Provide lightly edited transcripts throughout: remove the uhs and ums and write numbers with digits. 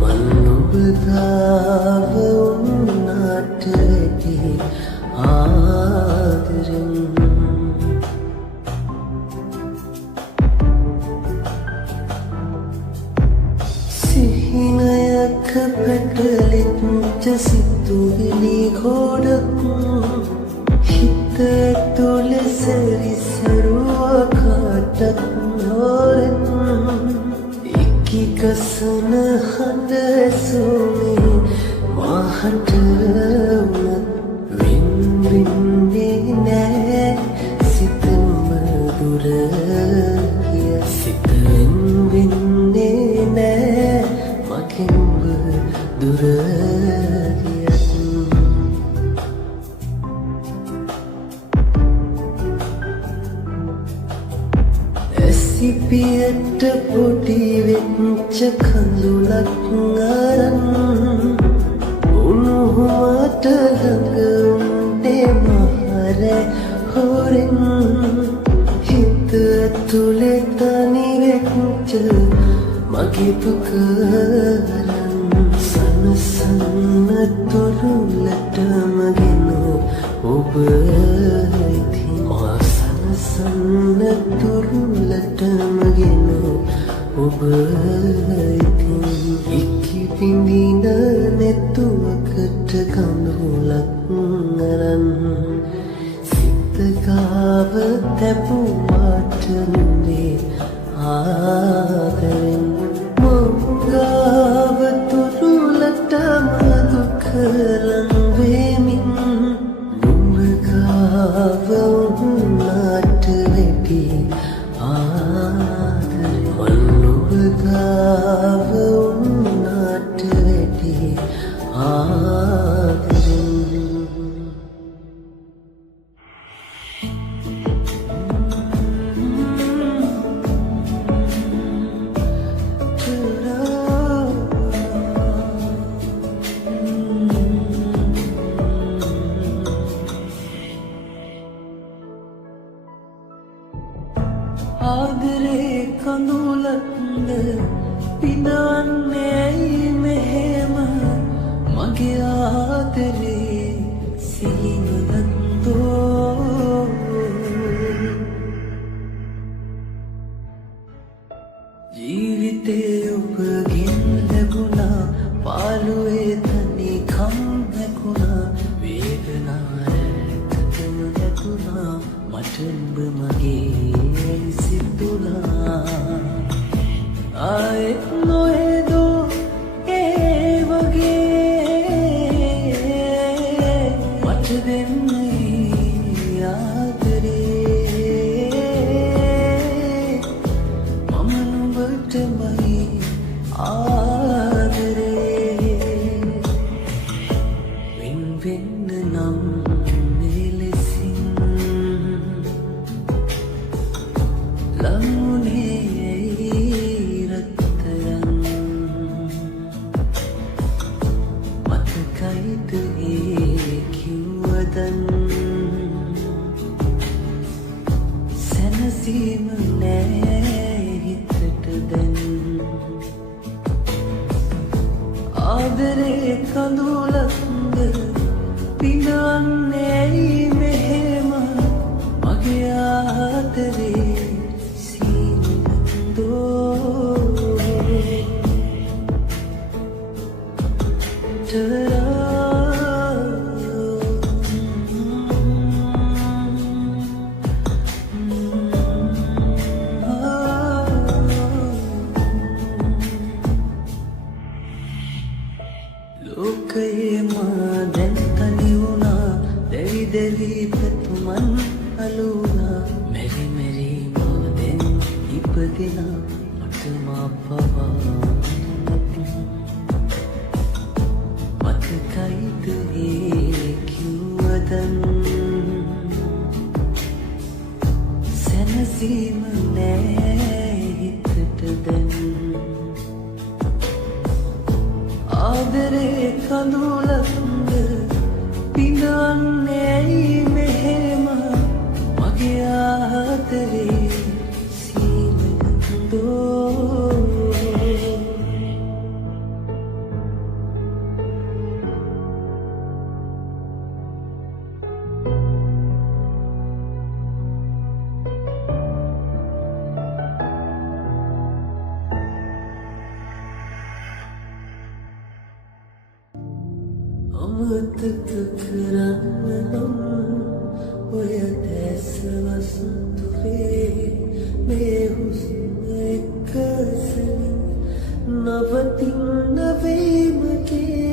Manu සිහිනයක පැටලෙච්ච සිතුවිලි ගොඩක් හිත ඇතුලේ සැරිසරුවා කාටත් නොරෙන් එකි කසන හඬ ඇසුනේ මහට වුණත් වෙන් වෙන්නේ නෑ සිතම දුර ගිය සිත වෙන් වෙන්නේ නෑ මගෙන් දුර ගියත් ඇසිපියට පොඩි වෙච්ච කඳුලක් අරන් උණුහුමට ළඟ උන්ටේ මහර හොරෙන් හිත ඇතුලේ තනි වෙච්ච මගේ දුක අරන් සනසන්න තුරුලටම ගෙන ඔබ ඉතින් මා සනසන්න තුරුලටම ගෙන ඔබ ඉතින් ඉක්කි පිඳින නෙතුවකට කඳුලක් අරන් සිත ගාව තැබුවාට නෙමේ ආදරෙන් මොගාව තුරුලටම දුක ලං වෙමින් නුඹ ගාව උනාට වෙටි ආදරෙන් නුඹ ගාව උනාට වෙටි ආදරෙන් ආදරේ කඳුලක්ද පිනවන්නේ මෙහෙම මගේ ආදරේ සීනදත්තෝ ජීවිතේ ඔබගෙන් ලැබුණා පාළුවේ තනිකම් නැකුණා වේදනා ඇත්තටම නැතුණා මට ඔබ මගේ සිතුනා ආයෙත් නොහෙදෝ ඒ වගේ මට දෙන්නේ ආදරේ මම නුඹටමයි ආදරේ වෙන් වෙන්න නම් මෙලෙසින් ලංුනේ රත්තරන් මතකයිද ඒ කිව්වදන් සැනසීම නෑ හිතට දැන් ආදරේ කඳුලක්ද පිනවන්නේ මෙහෙම මගේ ආදරේ ලෝකයේ මා දැන් තනි වුණා දෙවි දෙවි පැතුමන් අලුණා මෙරි මෙරි මා දැන් ඉපදිනා මට මා පවා මතකයිද ඒ කිව්වදන් සැනසීම නෑ හිතට දැන් ආදරේ කඳුලක්ද පිනවන්නේ මෙහෙම මගේ ආදරේ සීනදත්තෝ අමතක කරන්න නම් ඔය දැස වසන්තුවේ මේ හුස්ම එකසෙන් නවතින්න වේමගේ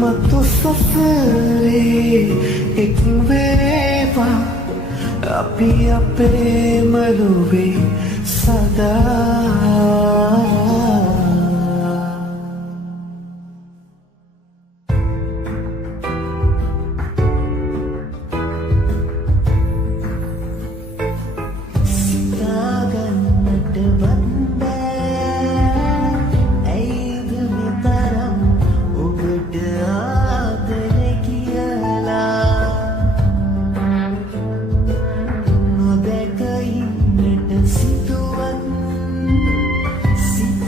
Matu සසරේ එක් වේවා අපි අපේම ලොවේ සදා. සිතාගන්නට වන්දෑ ඇයිද මෙතරම් ඔබට ආදරේ කියලා නොදැක ඉන්නට සිතුවත් සිත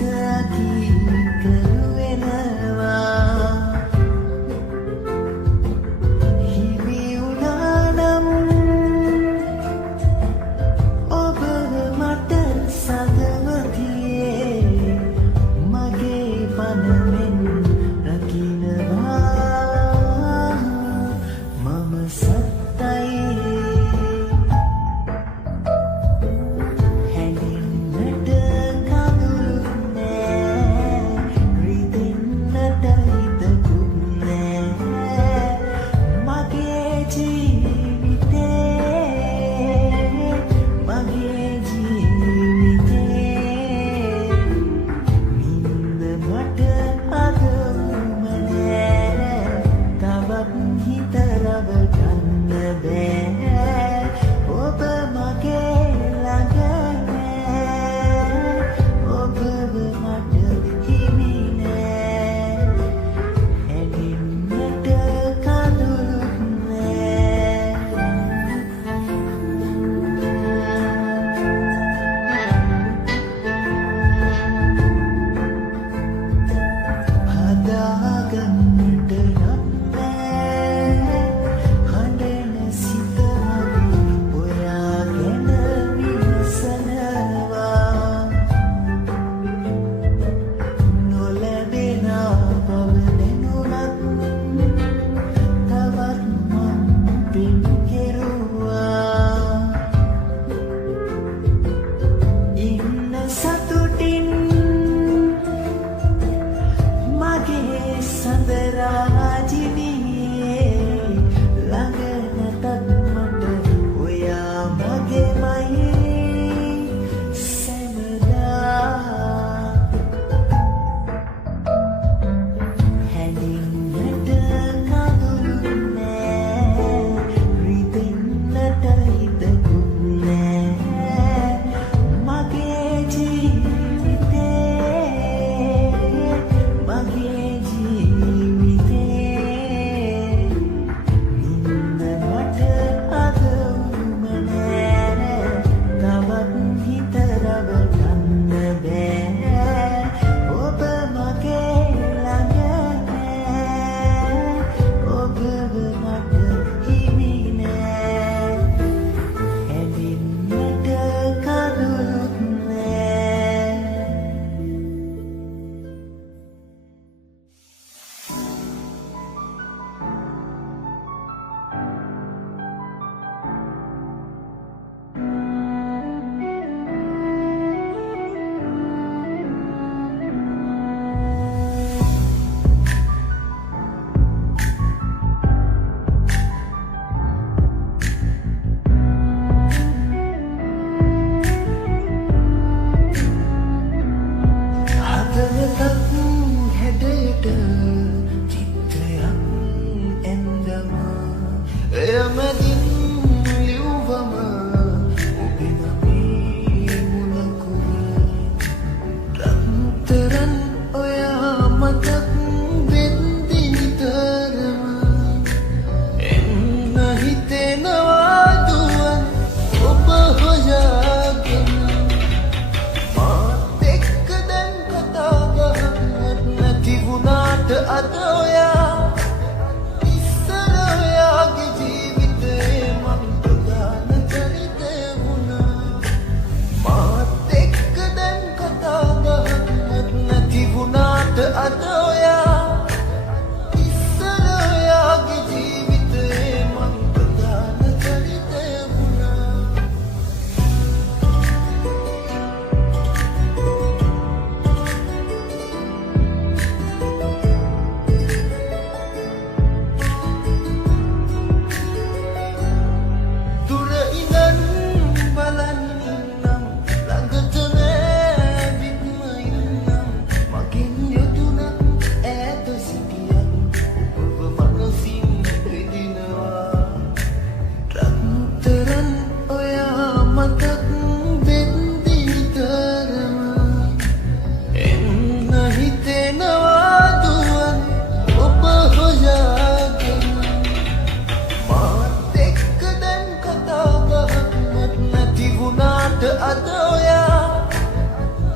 අද ඔයා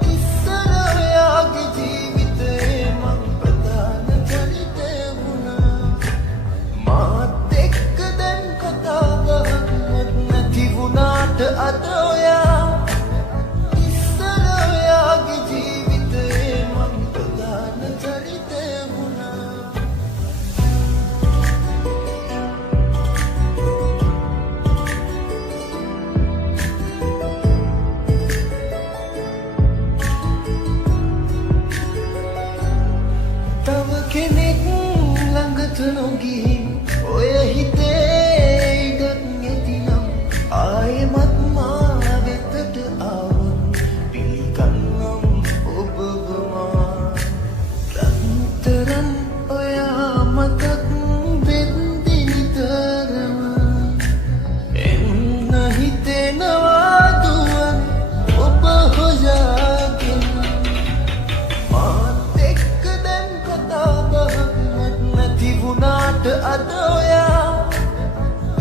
ඉස්සර ඔයාගේ ජීවිතේ මං ප්‍රධාන චරිතය වුණා මාත් එක්ක දැන් කතා බහක්වත් නැති වුණාට අද ඔයා ඉස්සර ඔයාගේ ජීවිතේ මං ප්‍රධාන චරිතය වුණා තව කෙනෙක් ළඟට නොගිහින් ඔය හිතේ ඉඩක් නැතිනම් ආයෙමත් මා වෙතට ආවොත් පිළිගන්නම් ඔබවමා රත්තරන් ඔයා මතක් වෙද්දි නිතරම එන්න හිතෙනවා දුවන් ඔබ හොයාගෙන මාත් එක්ක දැන් කතා බහක්වත් නැති වුණාට අද ඔයා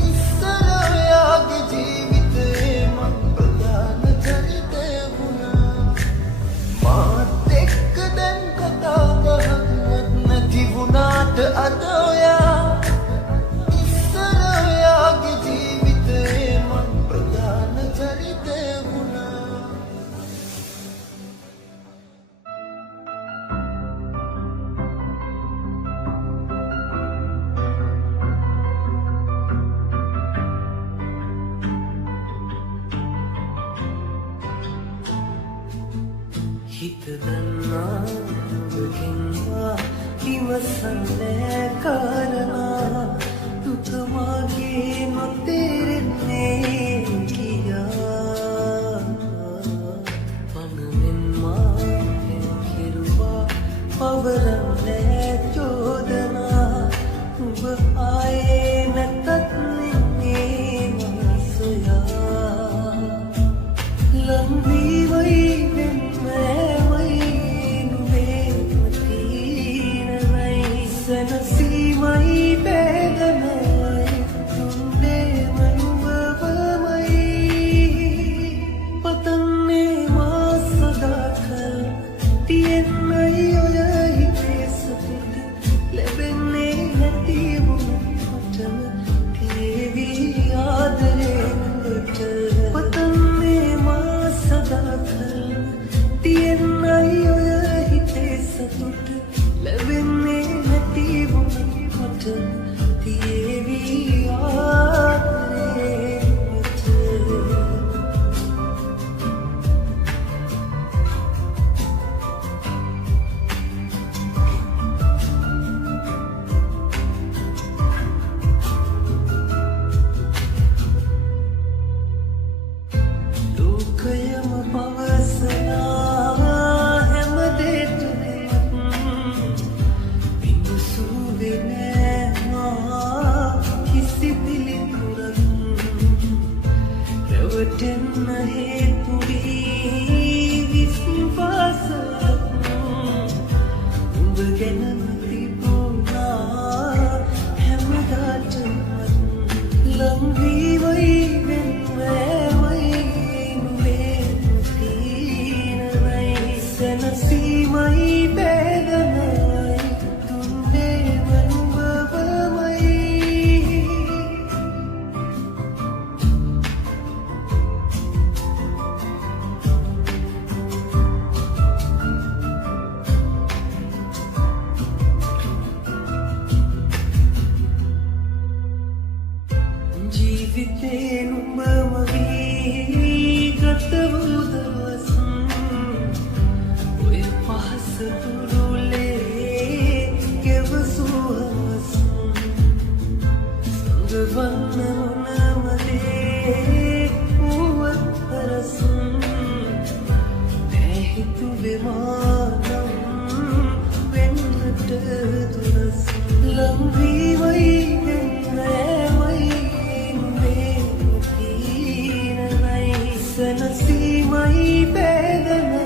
ඉස්සර ඔයාගේ ජීවිතේ මං ප්‍රධාන චරිතය වුණා මාත් එක්ක දැන් කතා බහක්වත් නැති වුණාට අද ඔයා ඉස්සර ඔයාගේ ජීවිතේ මං ප්‍රධාන චරිතය වුණා හිත දන්නා ඔබගෙන්වා ඉවසන්නේ කාරණා දුක මාගේ නොතේරෙන්නේ කියා පනමෙන් මා කෙරුවා පවරන්නේ චෝදනා ඔබ ආයේ නැතත් නෙන්නේ මනසයා ලම්බීවයි සනසීමයි වේදනයි තුන්දේ මනුභවමයි පතන්නේ මා සදාකල් තියෙන්නයි ඔය හිතේ සතුට ලැබෙන්නේ නැති වුණාටම තේවී ආදරේට පතන්නේ මා සදාකල් තියෙන්නයි ඔය හිතේ සතුට ලැබෙන්නේ නැති වුණාට තේවී ආදරේට ලෝකයම පවසනා හැම දෙයකම පිණිසුවේ නෑ මා කිසි පිළිතුරක් රැවටෙන්න හේතු වී විශ්වාසයක් උඹ ගැනම තිබුණා හැමදාටම ලං වී සනසීමයි වේදනයි තුන්දේ මනුභවමයි ජීවිතේ නුඹම වී ගත වූ දවස් තුරුලේ ගෙවසුවස් සඟවන්න මොනමදේ වුවත්තරසුන් නැහිතුවේ මානම් වෙන්නට දුරස් ලංවීවයි වෙන්නෑමයි නුවේ තීරණයි සනසීමයි වේදනයි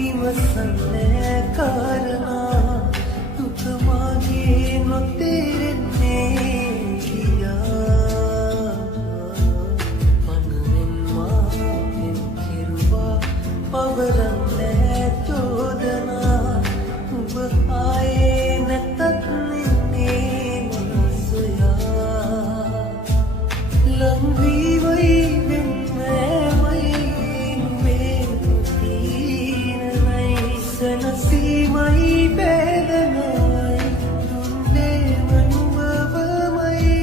ඉවසන්නේ කාරණා දුක මාගේ නොතේරෙන්නේ කියා මනමෙන් මාගෙන් කෙරුවා පවරන්නේ චෝදනා ඔබ ආයේ නැතත් නින්නේ මනසයා ලං වී වයි වෙන්නෑමයි නුඹේ තීරණයි සනසීමයි වේදනයි දුන්නේ මනුඹවමයි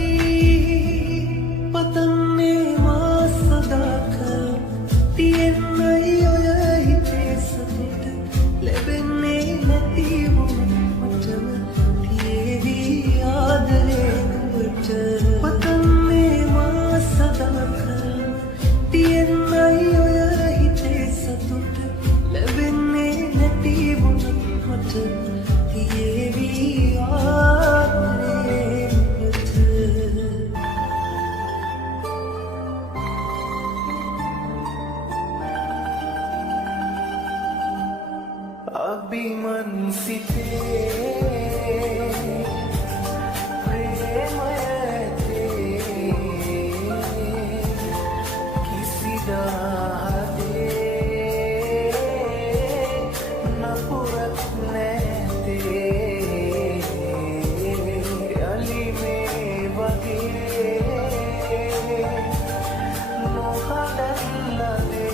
පතන්නේ මා සදාකල් තියෙන්නයි ඔය හිතේ සතුට ලැබෙන්නේ නැති වුණාටම තියේවි ආදරේ නුඹට පතන්නේ මා සදාකල් තියෙන්නයි ඔය හිතේ සතුට ලැබෙන්නේ නැති වුණාට තියේවි ආදරේ නුඹට අභිමන් සිතේ ප්‍රේමයතේ කිසිදා හදේ නපුරක් නැතේ යලි මේ වගේ නොහදන්නදේ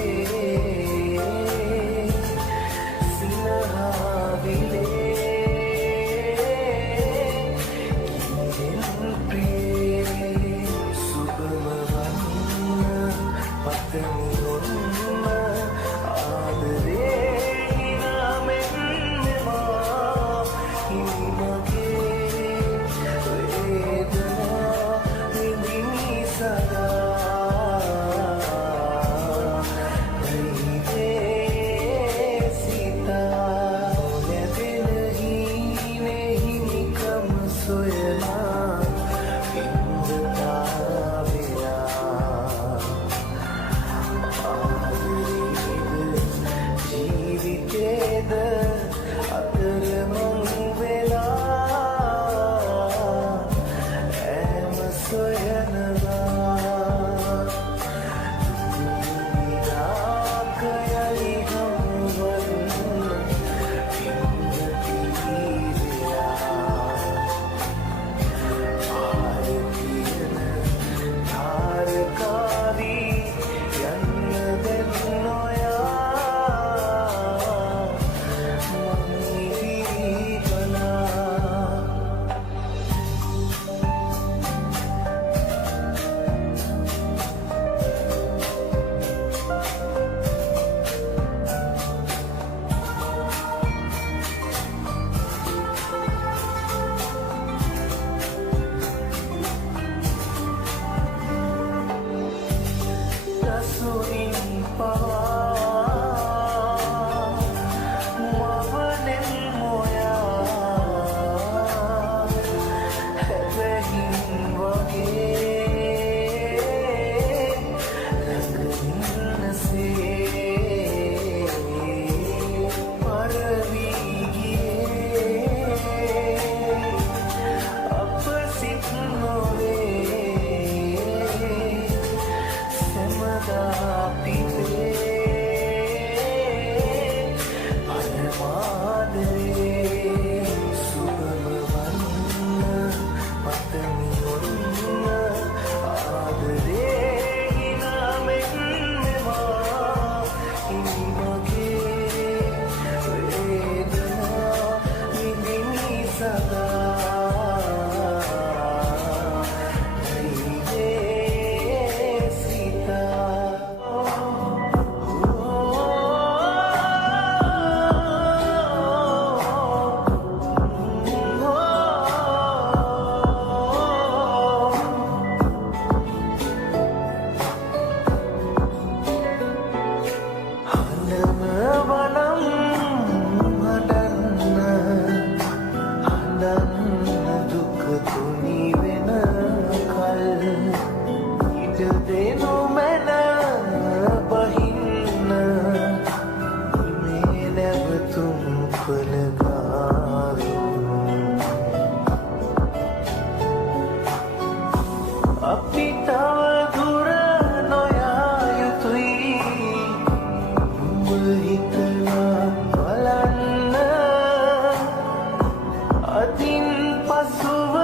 අදින් පසුව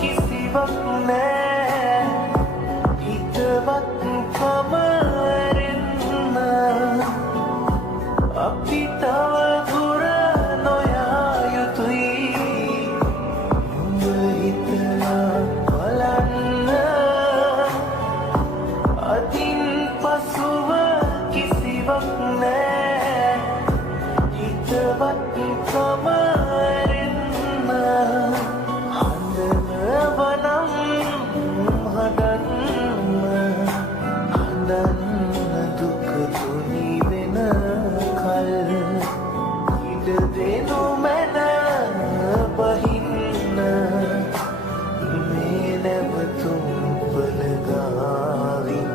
කිසිවක් නෑ හිතවත් කමරෙන්න අපි තව දුර නොයා යුතුයි උඹ හිතලා බලන්න අදින් පසුව කිසිවක් නෑ හිතවත් කමරෙන්න හඳනවනම් හඳන්න දුක තුනි වෙන කල් ඉඩ දෙනු මැන බහින්න මේ නැවතුම් පලගාවින්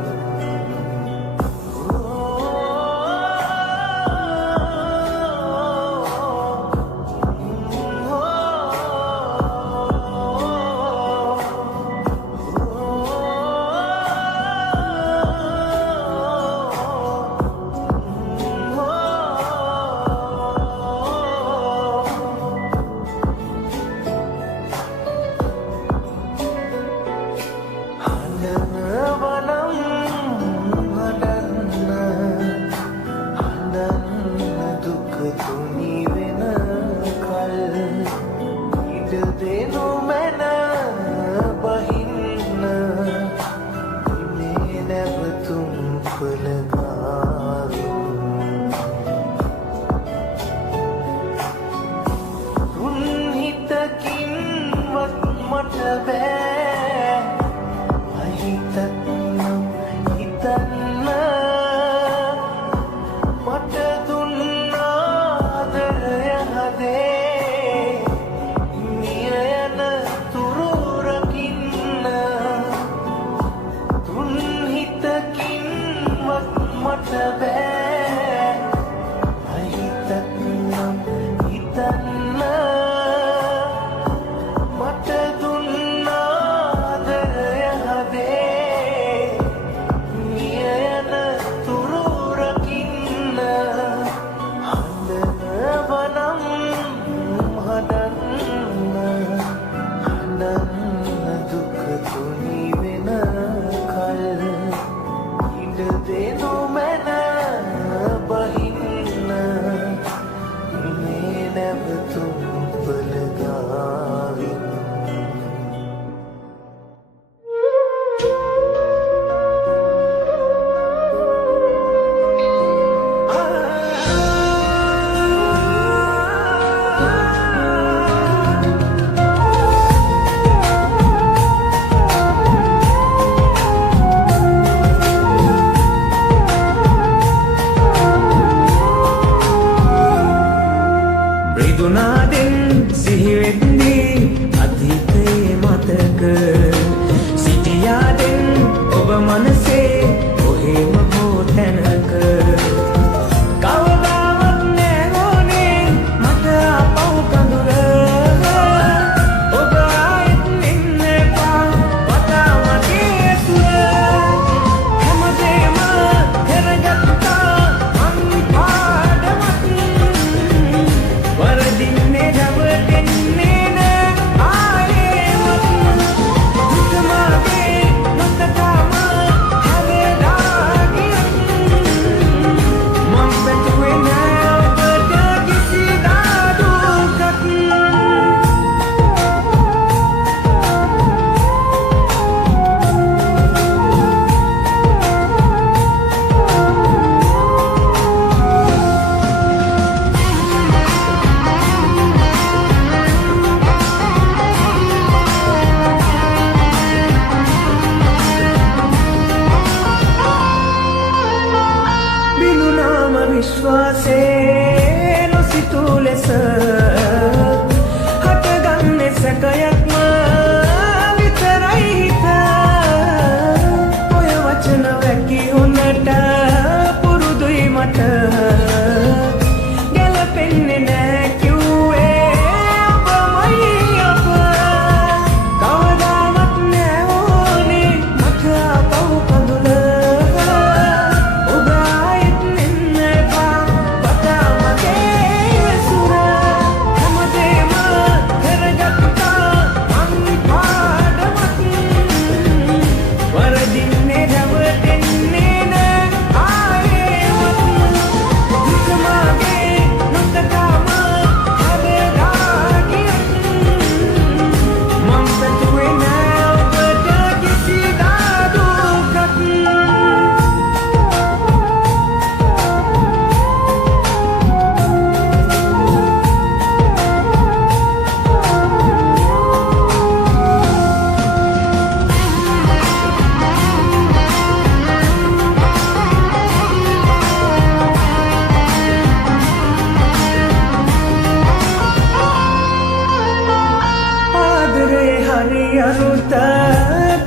අරුත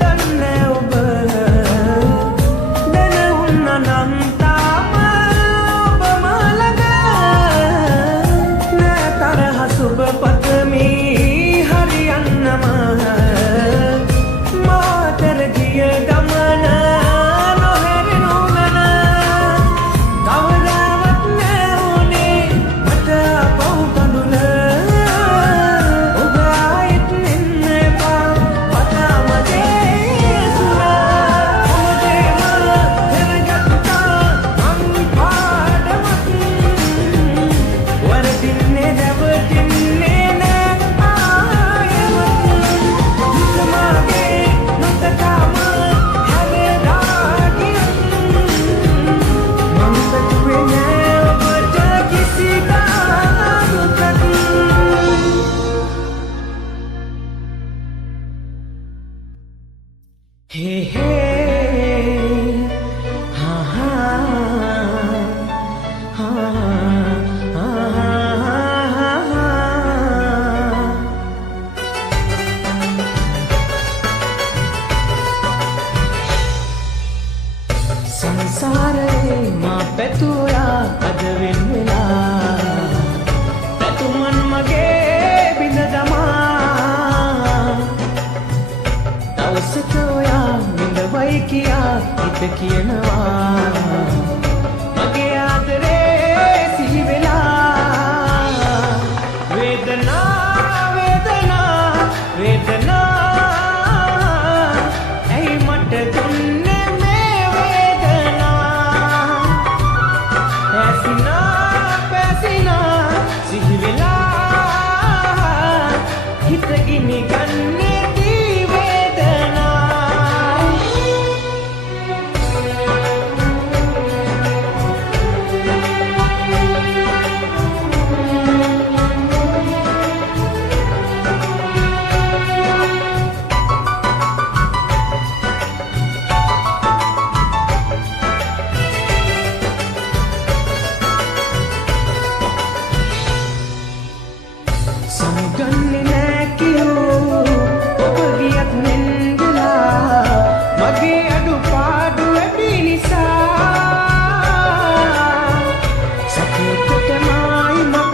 දන්නේ ඔබ දැනුන්න නම් තාම ඔබ මළඟ නෑ තරහ සුබ පතමි හරියන්නම මාතර ගිය ගමන නොහැරෙනු ගන කවදාවත් නෑ උනේ මට පව් කඳුල ඔබ ආයෙත් මෙන්න එපා පතාමගේ සුර ඔබේම දැනගත්තා මං පාඩමක් වරදින්නේ නැවතින්නේ නෑ ආයෙමත් දුකමගේ නොතකම හැදලා ගියත් මං පැතුවේ නෑ ඔබට කිසි කාලුකක් Hey hey, ha ha, ha ha, ha. සංසාරේ මා පැතුවා අද වෙන වෙලා පැතුමන් මගේ බිඳ දමා දවසක ඔයා විඳවයි කියා හිත කියනවා මගේ ආදරේ සිහි වෙලා වේදනා වේදනා වේදනා ඇයි මට දුන්නේ මේ වේදනා පැසිනා පැසිනා සිහි වෙලා හිත ගිනි ගන්නේ දී වේදනා සමුගන්නේ නෑ කියෝ ඔබ ගියත් නින්දලා මගේ අඩුපාඩු වැඩි නිසා සතුටටමයි මක්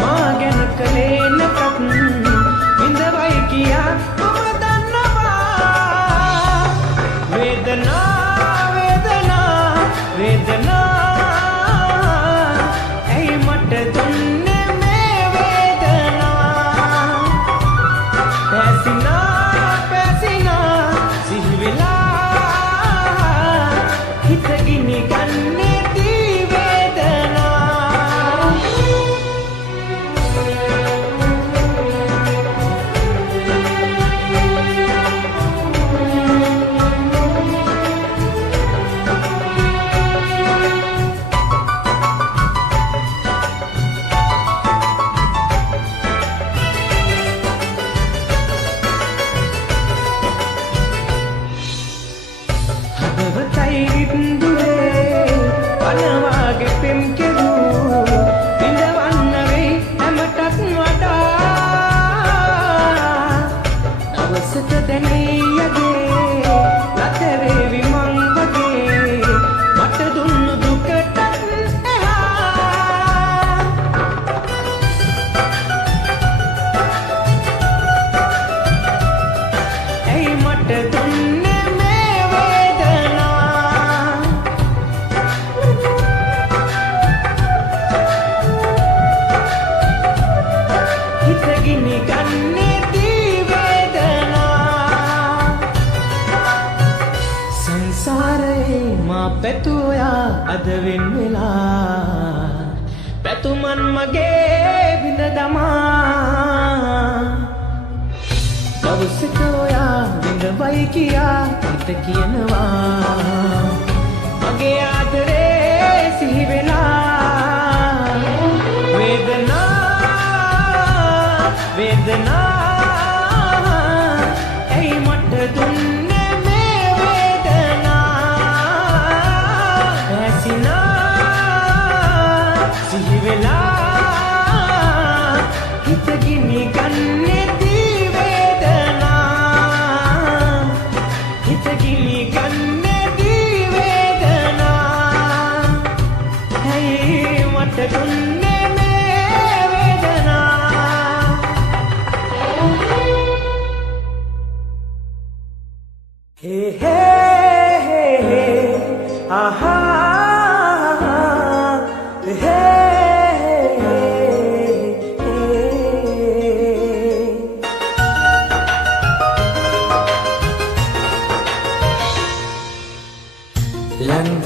මා ගැන කලේ නැතත් විඳවයි කියා ඔබ දන්නවා වේදනා වේදනා වේදනා ඇයි මට දුන්නේ මේ වේදනා පැසිනා පැසිනා සිහි වෙලා හිත ගිනි ගන්නේ දී වේදනා හදවතයි රිද්දුවේ පනවාගේ පෙම් කෙරූ විඳවන්න වෙයි හැමටත් වඩා දවසක දැනේ යගේ ලතරේවි මං වගේ මට දුන්නු දුකටත් එහා ඇයි මට දුන්නේ මේ වේදනා හිත ගිනි ගන්නේ දී වේදනා සංසාරේ මා පැතුවා අද වෙන වෙලා පැතුමන් මගේ බිඳ දමා දවසක ඔයා විඳවයි කියා හිත කියනවා මගේ ආදරේ සිහි වෙලා වේදනා වේදනා ඇයි මට දුන්නේ මේ වේදනා පැසිනා සිහි වෙලා හිත ගිනි ගන්නේ දී වේදනා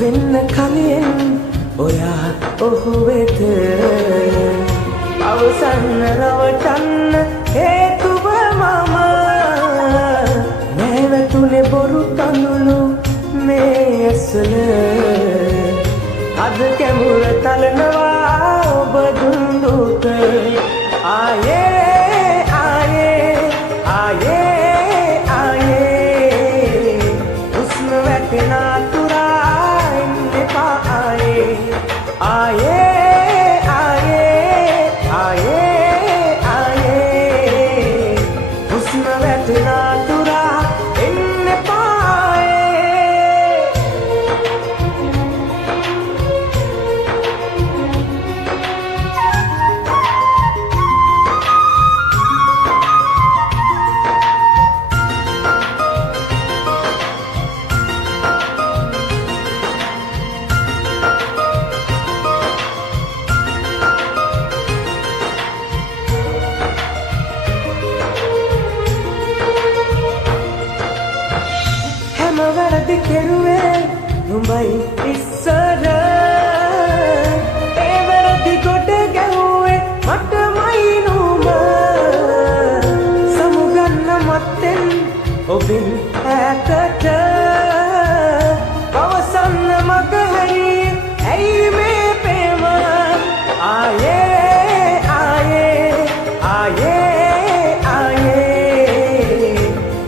වෙන්න කලින් ඔයා ඔහු වෙත අවසන් රවටන්න හේතුව මම නැවතුනේ බොරු කඳුළු මේ ඇසල අද කැමුර තලනවා ඔබ දුන්දුක ආයේ ආයේ ආයේ ආයේ උස්ම වැටෙන තුරා එන්න එපා ආයේ ආයේ ආයේ ආයේ ආයේ උස්ම වැටෙන තුරා එන්න එපා වැරදි කෙරුවේ නුඹයි ඉස්සර ඒ වැරදි කොට ගැහුවේ මටමයි නුඹ සමුගන්න මත්තෙන් ඔබින් ඈතට පවසන්න මග හැරි ඇයි මේ ප්‍රේම ආයේ ආයේ ආයේ ආයේ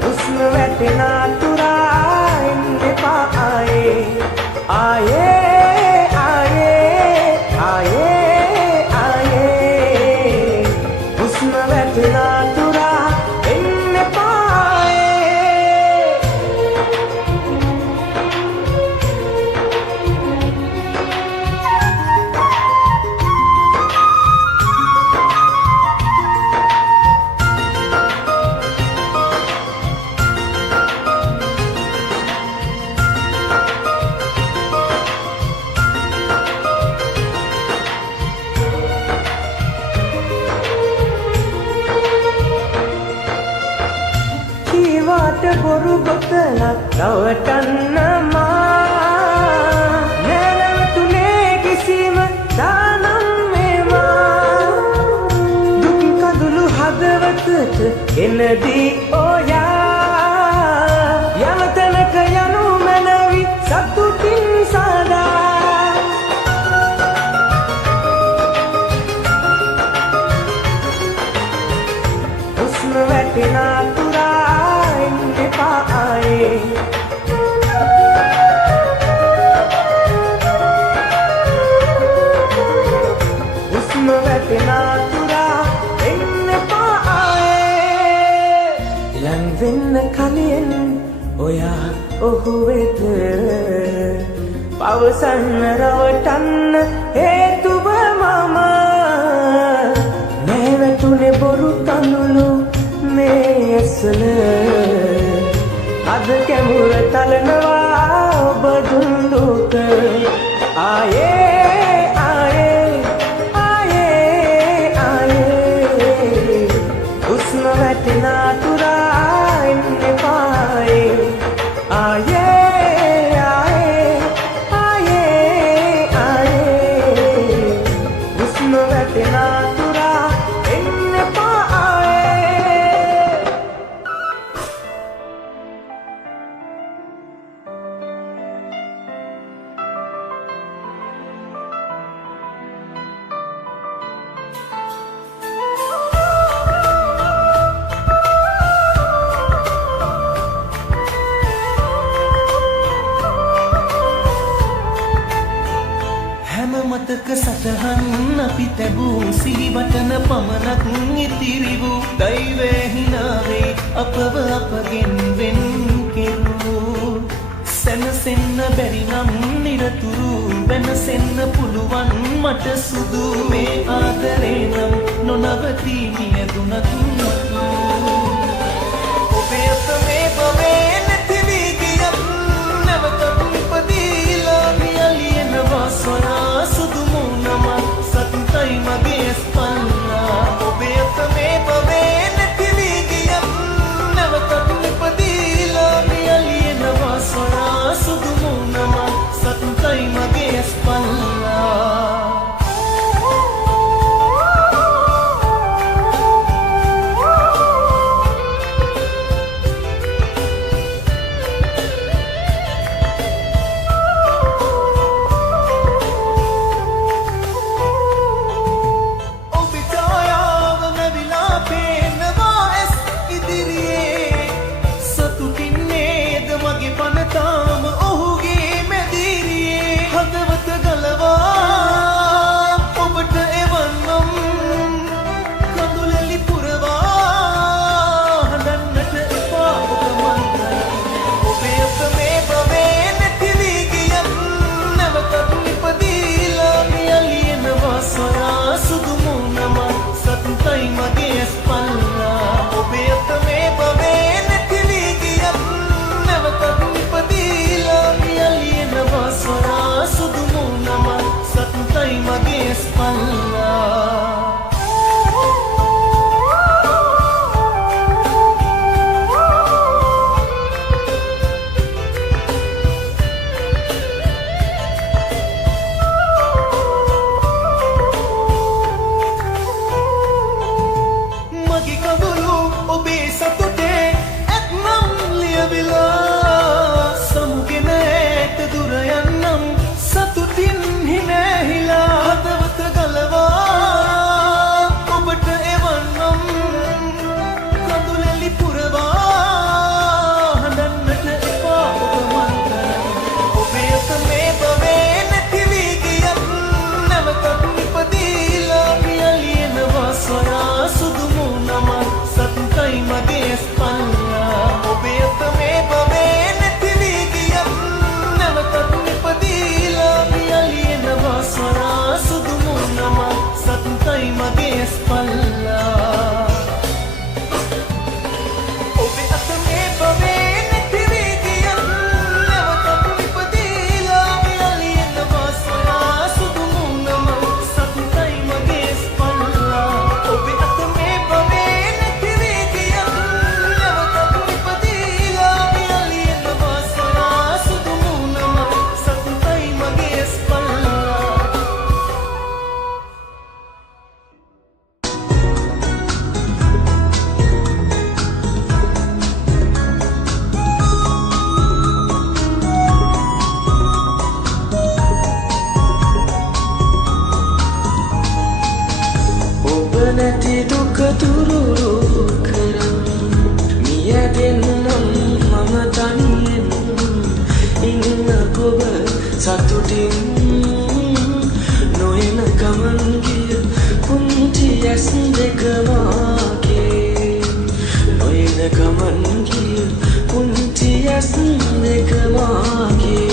උස්ම වැටෙන आये आये आये आये हुस्न बैठना तुरा इन पाए වාට බොරු ගොතලා රවටන්න මා නැරතුනේ කිසිම දානම් මේවා දුක් කඳුළු හදවතට එනදී ඔයා යන තැනක යනු මැනවි සතුටින් සදා හුස්ම වැටෙන උස්ම වැටෙන තුරා එන්න පායේ ලං වෙන්න කලින් ඔයා ඔහු වෙත පවසන්න රවටන්න හේතුව මම නැවතුනේ බොරු කඳුළු මේ ඇසල අද කැමුර තලනවා ඔබ දුන්දුක ආයේ ආයේ ආයේ ආයේ උස්ම වැටෙන තුරා එන්න පායේ ආයේ ආයේ ආයේ ආයේ උස්ම වැටෙන තුරා එන්න පායේ මතක සටහන් අපි තැබූ සිහිවටන පමණක් ඉතිරි වූ දෛවය හිනාවේ අපව අපගෙන් වෙන් කෙරූ සැනසෙන්න බැරි නම් නිරතුරු වෙනසෙන්න පුළුවන් මට සුදු මේ ආදරේ නම් නොනවතී මියදුනත් ඔබේ අත මේ බවේ නැති වී ගියත් නැවත ඉපදීලා නියලියනවා සොයා සුදු මුණම සතුටයි මගේ ස්පන්නා ඔබේ අත මේ බවේ නැති වී ගියත් නැවත ඉපදීලා නියලියනවා සොයා සුදු මුණම සතුටයි සතුටයි මගේ ස්පන්ලා ඔබේ අත මේ භවයේ නැති වී ගියත් නැවතත් ඉපදීලා පියලියනවා සොරා සුදු මුන්නම සතුටයි මගේ ස්පන්ලා ඔබේ අත මේ භවයේ නැති වී ගියත් නැවතත් ඉපදීලා පියලියනවා සොරා සුදු මුන්නම සතුටයි මගේ ස්පන්ලා ඔබේ අත මේ භවයේ නැති වී ගියත් නැවතත් ඉපදීලා පියලියනවා සොරා සුදු මුන්නම සතුටයි මගේ ස්පන්ලා ඔබ නැති දුක තුරුරු කරන් මියදෙන්නම් මම තනියෙන් ඉන්න ඔබ සතුටින් නොයන ගමන් ගිය පුංචි ඇස් දෙක මාගේ නොයන ගමන් ගිය පුංචි ඇස් දෙක මාගේ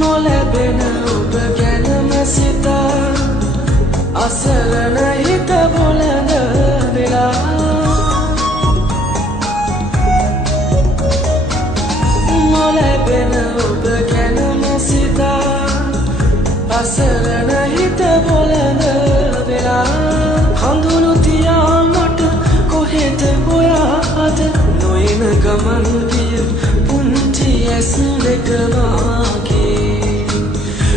නොලැබෙන ඔබ ගැනම සිතා අසරණ හිත බොළඳ වෙලා නොලැබෙන ඔබ ගැනම සිතා අසරණ හිත බොළඳ වෙලා හඳුනු තියා මට කොහෙද හොයාද නොයන ගමන් ගිය පුංචි ඇස් දෙක මාගේ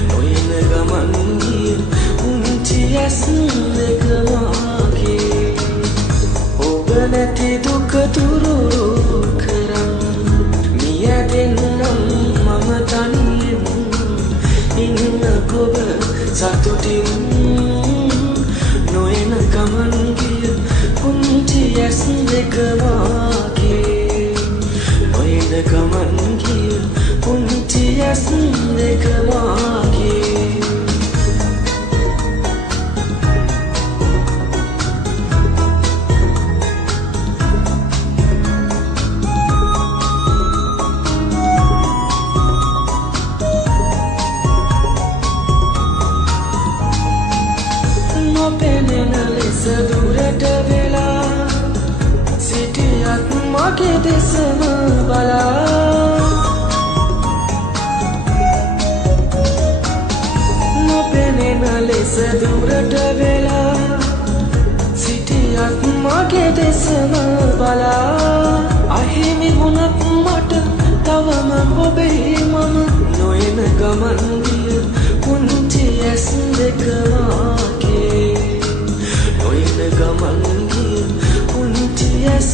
නොයන ගමන් ගිය පුංචි ඇස් දෙක මාගේ ඔබ නැති දුක තුරුරු කරන් මියදෙන්නම් මම තනියෙන් ඉන්න ඔබ සතුටින් නොයන ගමන් ගිය පුංචි ඇස් දෙක මාගේ නොයන ගමන් ගිය පුංචි ඇස් දෙක මාගේ නොපෙනෙන ලෙස දුරට වෙලා සිටියත් මගේ දෙසම බලා නොපෙනෙන ලෙස දුරට වෙලා සිටියත් මගේ දෙසම බලා අහිමි වුණත් මට තවම ඔබේ මම නොයන ගමන් ගිය පුංචි ඇස් දෙක මාගේ නොයන ගමන් ගිය පුංචි ඇස්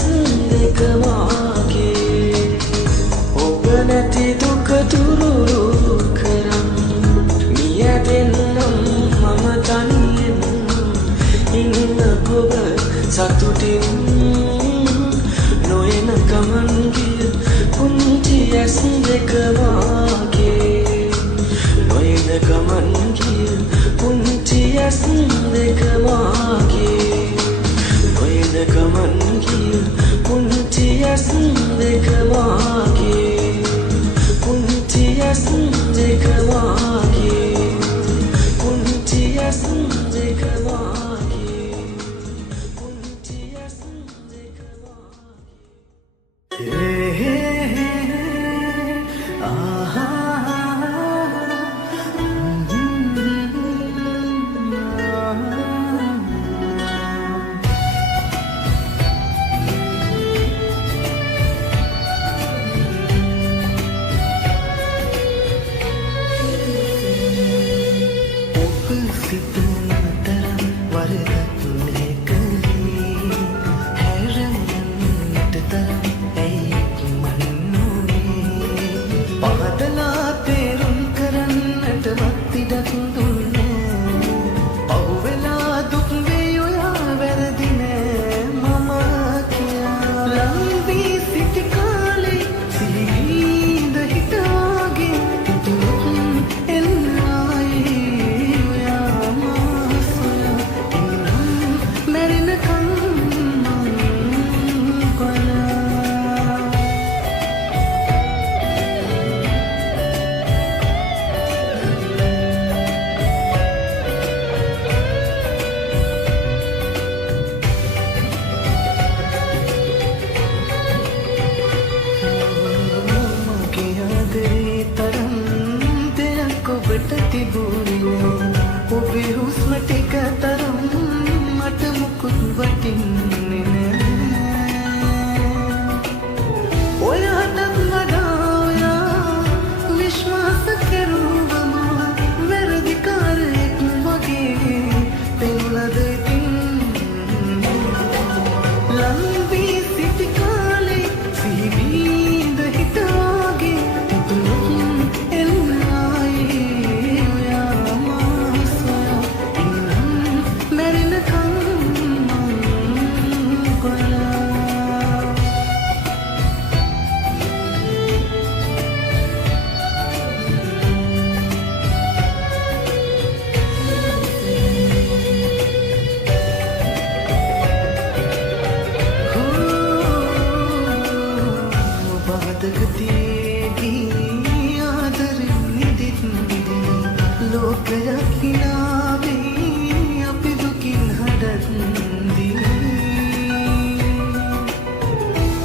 දෙක මාගේ ඔබ නැති දුක තුරුරු කරන් මියදෙන්නම් මම තනියෙන් ඉන්න ඔබ සතුටින් නොයන ගමන් ගිය පුංචි ඇස් දෙක මාගේ නොයන ගමන් ගිය පුංචි ඇස් දෙක මාගේ නොයන ගමන් ගිය පුංචි ඇස් දෙක මාගේ පුංචි ඇස් දෙක මාගේ පුංචි ඇස් දෙක මාගේ පුංචි ඇස් දෙක Hey තරම් දෙයක් ඔබට තිබුණේ ඔබේ හුස්ම ටික තරම් මට මුකුත් වටින්නේ නෑ ඔයාටත් වඩා ඔයා විශ්වාස කෙරුවම වැරදිකාරයෙක් වගේ පෙනුලද ඉතින් ලම්බී සිටි කාලේ සිහිවිඳ හිටවාගේ උතුරුත් එන්න ආයේ ඔයා මා සොයා ඉන්නම් මැරෙනකම් මං කොලා බාධකතියේදී ආදරෙන් නිදිත්දී ලෝකයක් හිනාවේ අපි දුකින් හඩත්දී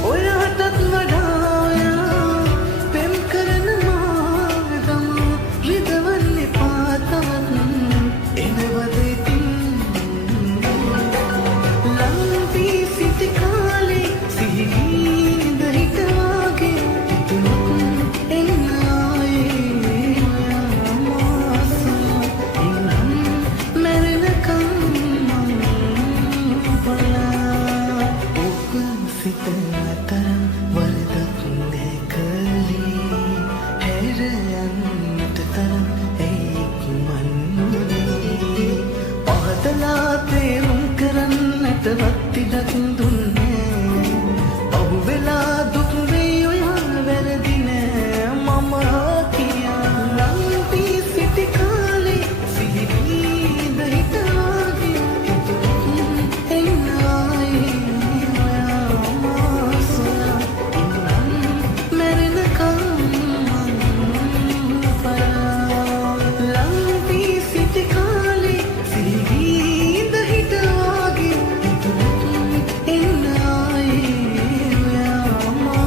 ඔයාටත් වඩා ඔයා පෙම් කරන මාදම රිදවන්න එපා තවත් එනවද ඉතින් ලම්බී සිටි කාලේ සිහිවිඳ හිටවාගේ උතුරුත් එන්න ආයේ ඔයා මා සොයා ඉන්නම් මැරෙනකම් මං බලා ඔබ සිතන තරම් වරදක් නෑ කළේ හැර යන්නට තරම් එක් මන්නුනේ පහදලා තේරුම් කරන්නටවත් ඉඩක් දුන්නේ ඔහු වෙලා දුක් වෙයි ඔයා වැරදි නෑ මම කියා ලම්බී සිටි කාලේ සිහිවිඳ හිටවාගේ උතුරුත් එන්න ආයේ ඔයා මා සොයා ඉන්නම් මැරෙනකම් මං පලා ලම්බී සිටි කාලේ සිහිවිඳ හිටවාගේ උතුරුත් එන්න ආයේ ඔයා මා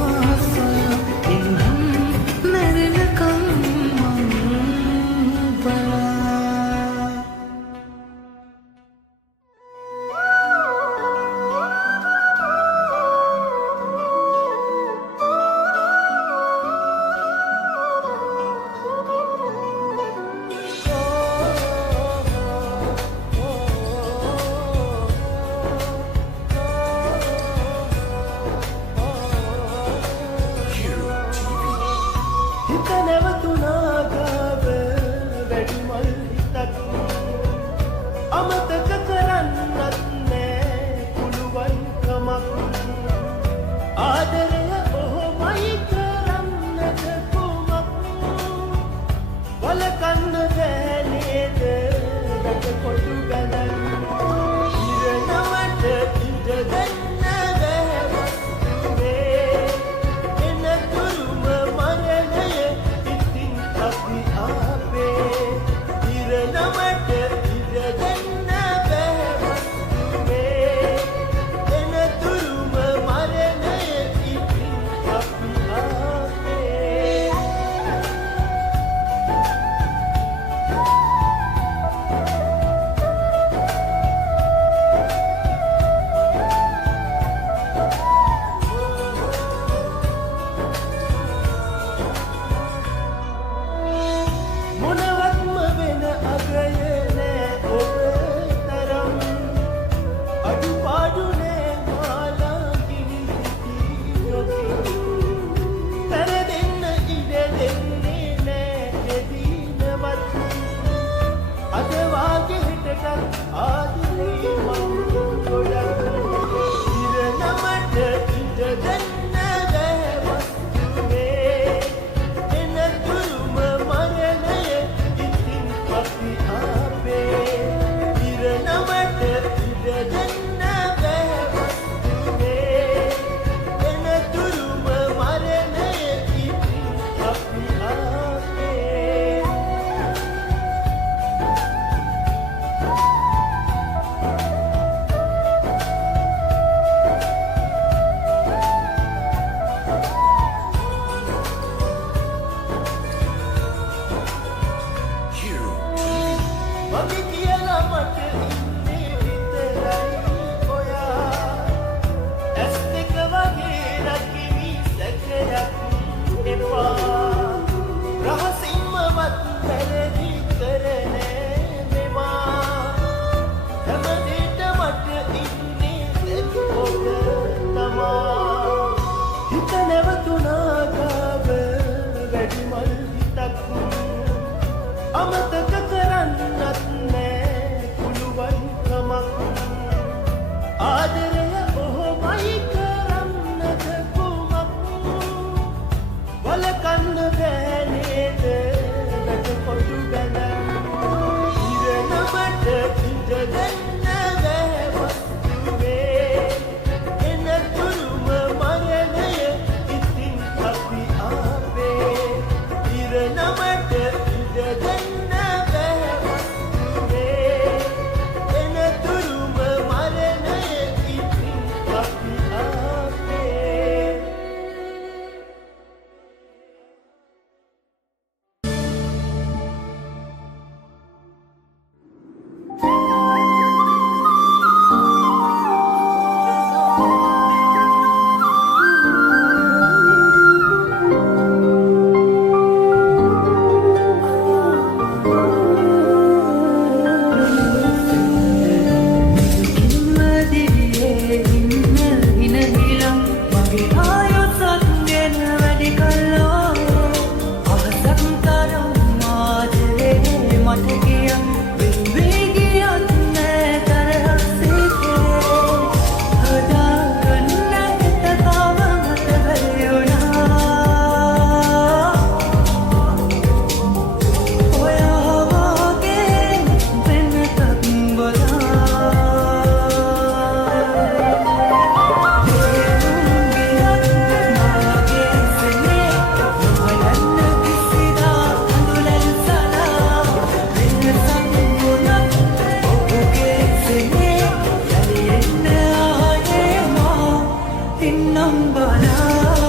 ඉන්නම් බලා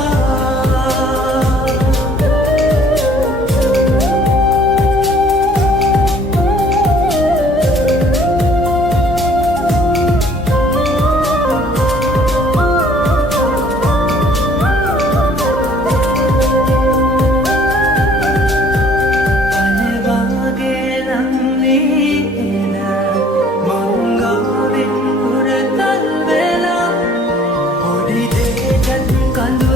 Kan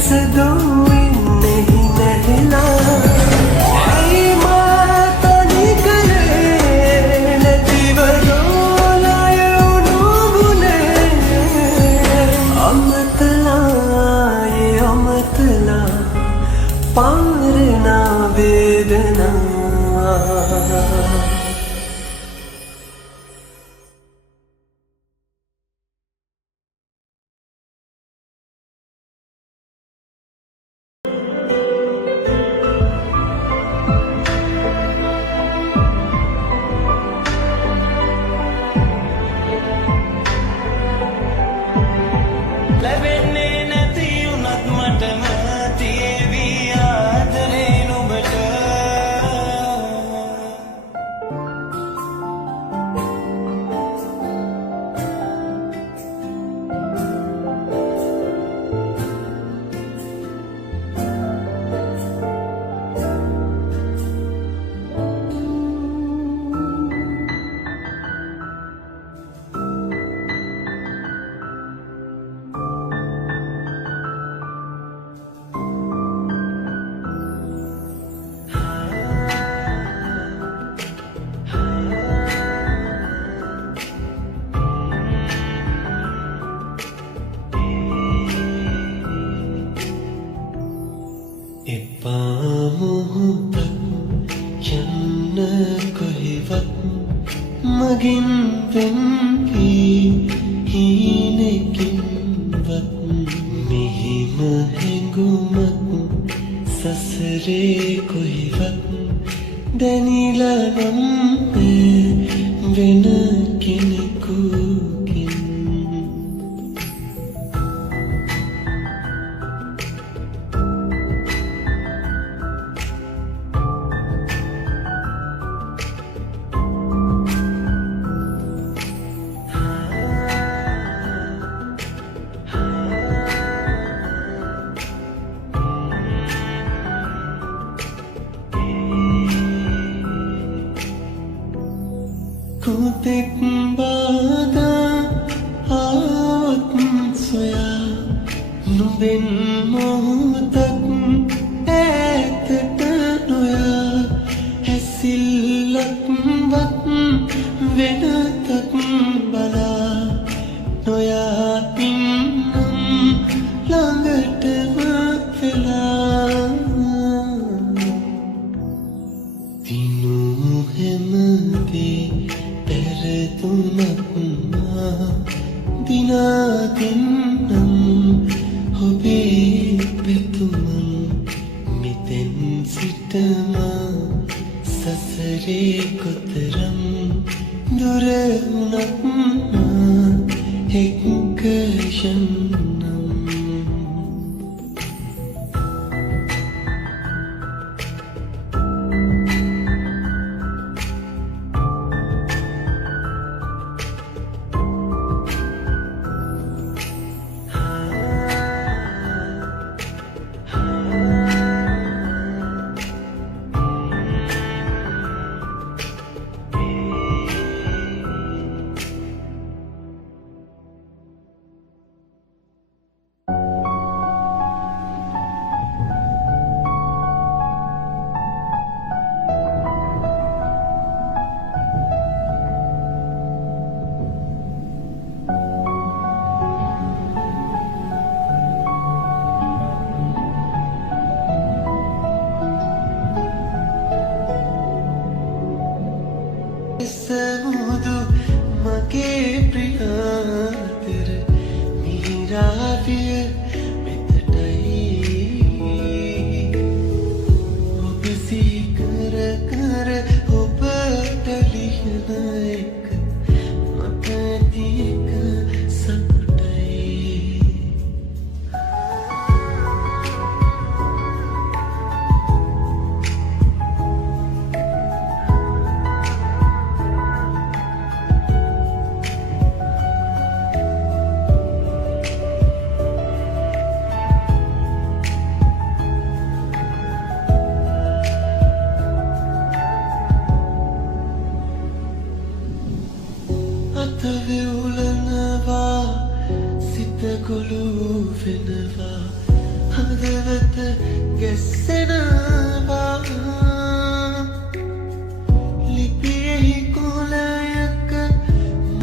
सदोई नहीं नहला है माता निकले नदीवरोलाय उनुगुने अमतला ये अमतला पारना वेदना ලැබෙන්නේ නැති උනත් මටම තියේවි ආදරේ නුඹට එපා මොහොතක් යන්න කොහෙවත් මගින් වෙන්වී හීනකින්වත් මෙහිම හැඟුමක් සසරේ කොහෙවත් දැනිලා නම් වෙන කෙනෙකුකින් කුතෙක් බාදා ආවත් සොයා නුඹෙන් මොහොතක් ඈතට නොයා හැසිල්ලක්වත් වෙනතක් බලා නොයා ඉන්නම් ළඟටම වෙලා දිනු හැමදේ දිනා දෙන්නම් ඔබේ පැතුමන් මෙතෙන් සිටම සසරේ කොතරම් දුර වුණත් එක්ක යන්නම් සමුදු මගේ ප්‍රියාතර මිහිරාවිය මෙතටයි ඔබ සීකර කර ඔබට ලියන එක මට ඇතික සතුටයි හිතවත ගැස්සෙනවා ලිපියෙහි කොලයක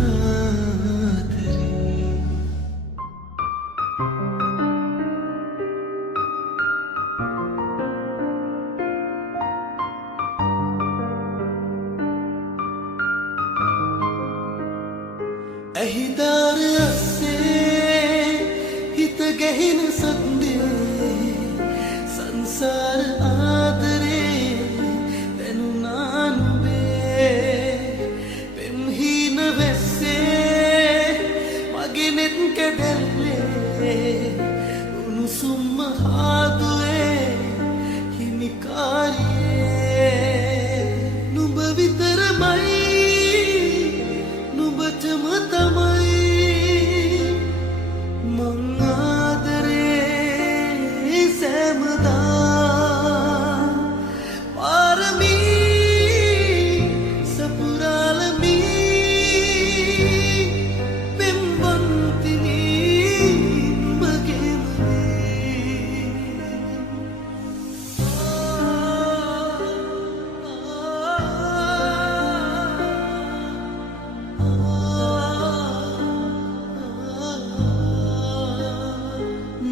ආදරේ ඇහිදාර අස්සේ හිත ගැහෙන සද්දේ සංසාර ආදරේ දැනුණා නුඹේ පෙම්හීන වැස්සේ මගේ නෙත් කැඩැල්ලේ උණුසුම්ම හාදුවේ හිමිකාරියේ නුඹ විතරමයි නුඹටම තමයි මං ආදරේ සෑමදා පාරමී සපුරාලමී පෙම්වන්තිනී නුඹගේ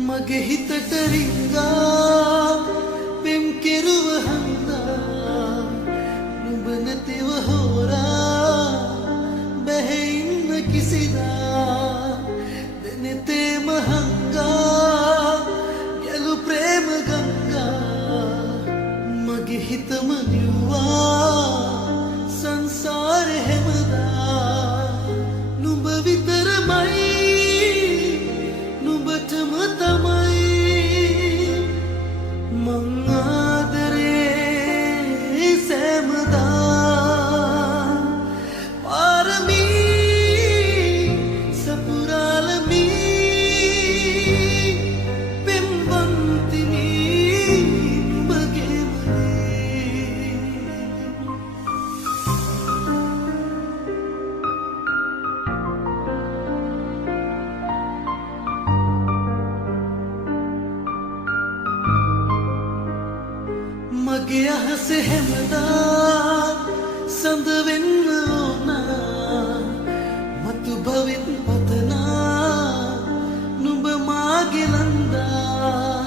මගේ හිතට රිංගා පෙම් කෙරුව හන්දා නුඹ නැතිව හෝරා බැහැ ඉන්න කිසිදා දෙනෙතේම හංගා යලු ප්‍රේම ගංගා මගේ හිතම නිව්වා සංසාරේ හැමදා නුඹ විතරමයි නුඹටම තමයි මං ආදරේ සෑමදා පාරමී සපුරාලමී පෙම්වන්තිනී නුඹගේ මගේ අහස හැමදා සඳ වෙන්න ඕනා මතු භවෙත් පතනා නුඹ මාගේ ලන්දා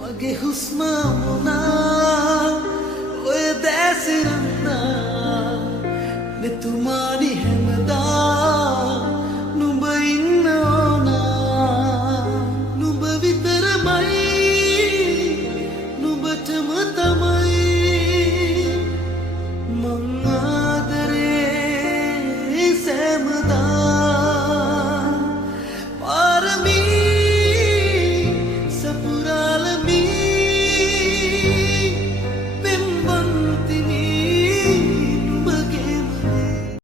මගේ හුස්ම